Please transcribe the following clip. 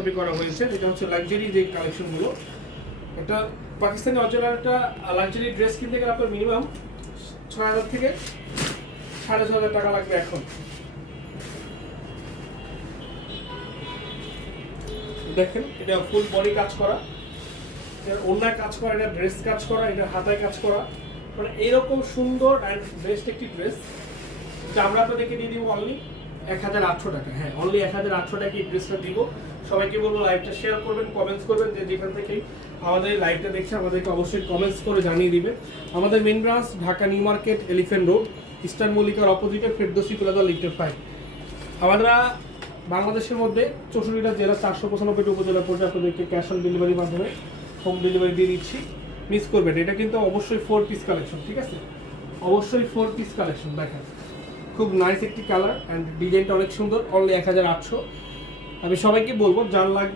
Copy করা হয়েছে। এটা হচ্ছে লাক্সারি যে কালেকশনগুলো, এটা পাকিস্তানি অরিজিনাল একটা লাক্সারি ড্রেস কিনতে গেলে আপনার মিনিমাম ৬,০০০ থেকে ৬,৫০০ টাকা লাগবে। এখন দেখেন এটা ফুল বডি কাজ করা, এটা ওড়নায় কাজ করা, এটা ড্রেস কাজ করা, এটা হাতায় কাজ করা, মানে এইরকম সুন্দর অ্যান্ড বেস্ট একটি ড্রেস যেটা আমরা আপনাদেরকে দিয়ে দিব অনলি ১,৮০০ টাকা। হ্যাঁ, অনলি ১,৮০০ টাকা এই ড্রেসটা দিব। সবাইকে বলবো লাইভটা শেয়ার করবেন, কমেন্টস করবেন, যে যেখান থেকেই আমাদের এই লাইভটা দেখছে আমাদেরকে অবশ্যই কমেন্টস করে জানিয়ে দিবেন। আমাদের main branch Dhaka new market, elephant road, eastern মল্লিকার অপোজিটে, ফেরদৌসি প্লাজা, লিফটের 5। আমরা বাংলাদেশের মধ্যে 64টা জেলা, 495টি উপজেলা পর্যন্ত আপনাদেরকে ক্যাশ অন ডেলিভারির মাধ্যমে হোম ডেলিভারি দিয়ে দিচ্ছি। মিস করবেন, এটা কিন্তু অবশ্যই 4 পিস কালেকশন, ঠিক আছে? অবশ্যই 4 পিস কালেকশন। দেখেন খুব নাইস একটি কালার অ্যান্ড ডিজাইনটা অনেক সুন্দর। অনলি ১,৮০০। আমি সবাইকে বলবো যার লাগবে